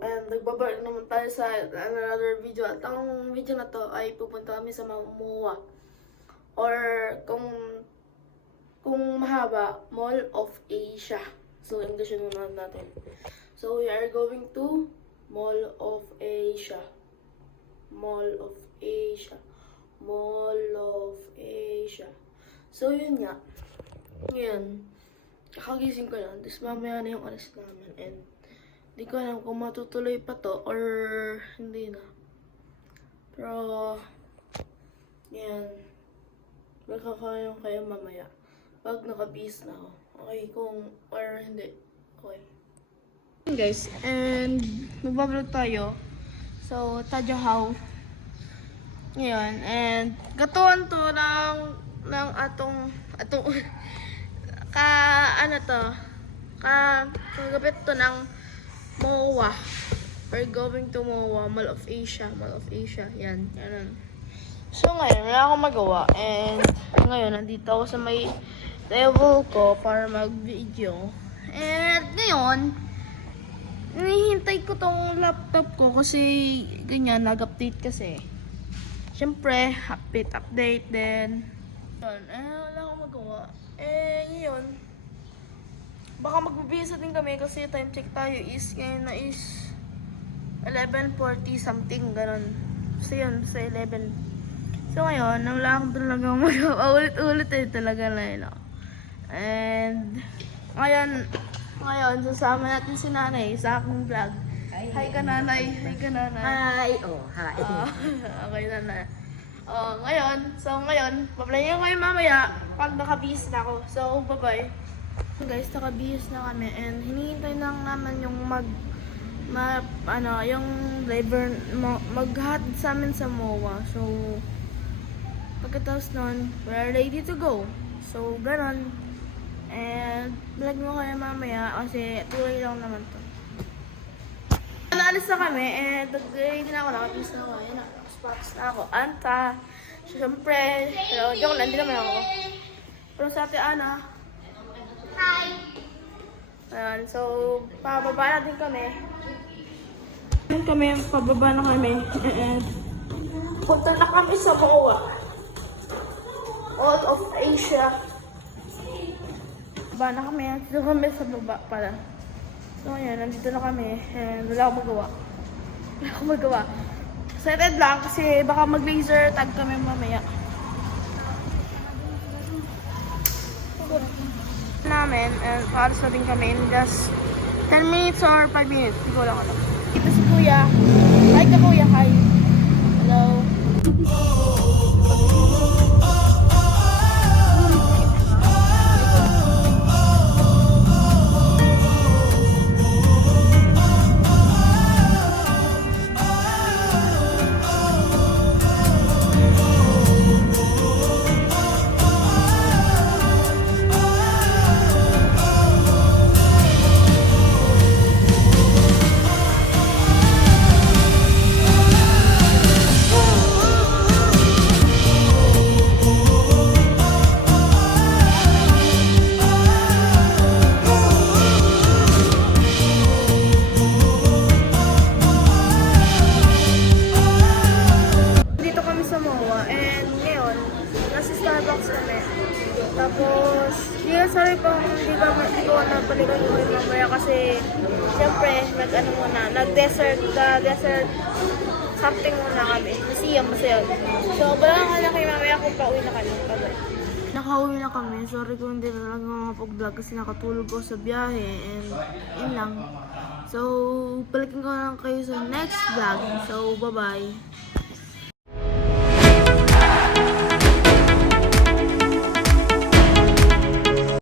And nagbabalik naman tayo sa another video. At ang video na to ay pupunta kami sa MOA. Or kung mahaba, Mall of Asia. So, English muna natin. So, we are going to Mall of Asia. Mall of Asia. Mall of Asia. So, yun nga. Ngayon, kakagising ko lang. Tapos mamaya na yung alis namin. And, di ko alam kung matutuloy pa to or hindi na. Pero, yan. Magkakaroon kayo mamaya. Pag nakabihis na ako. Okay, kung, or hindi. Okay. Guys, and magbablog tayo. So, Tajahaw. Ngayon, and gatuan to ng atong kagabit to ng MOA. We're going to MOA, Mall of Asia. Mall of Asia, yan. So ngayon, wala akong magawa. And ngayon, nandito ako sa may level ko para mag-video. And ngayon, hinihintay ko tong laptop ko kasi ganyan, nag-update kasi. Siyempre, update din. Wala akong magawa. Ngayon, baka magbibisa din kami kasi time check tayo is ngayon na is 11:40 something, ganun. So yun, sa 11. So ngayon, wala akong talagang magawa. Ulit-ulit talaga na yun. And ngayon, sasama natin si nanay sa aking vlog. Hi ka nanay. Hi ka nanay. Hi! Oh, hi! Okay nanay. Ngayon, paplayan kayo mamaya pag nakabihis na ako. So, bye-bye. Guys, nakabihis na kami and hinihintay lang naman yung yung driver maghatid sa amin sa MOA. So, pagkatapos nun, we're ready to go. So, ganon. And, vlog mo kayo mamaya kasi tuloy lang naman to. Naalis na kami and ready na ako, nakabihis na ako. Ayan na, nakaspaks na ako. Anta, siyempre, pero joke lang, hindi naman ako. Pero sa ate Ana, hi! Ayan, so, pababa natin kami. Pababa na kami. And, punta na kami sa MOA. All of Asia. Baba na kami. Dito kami sa baba pala. So, ayan, nandito na kami. And, wala akong magawa. Excited lang kasi baka mag-laser tag kami mamaya. Namin and paalis na din kami in just 10 minutes or 5 minutes. Hindi ko lang alam. Ito si Kuya. Hi ka Kuya, hi. Hello. Tapos, sorry kung hindi ko napalikan ko yung mamaya kasi syempre, nag-desert something muna kami. Museum. So, bala nga na kayo mamaya kung pauwi na kami. Bye-bye. Nakauwi na kami. Sorry kung hindi na lang makapag-vlog kasi nakatulog ko sa biyahe and yun lang. So, balikin ko lang kayo sa next vlog. So, bye-bye.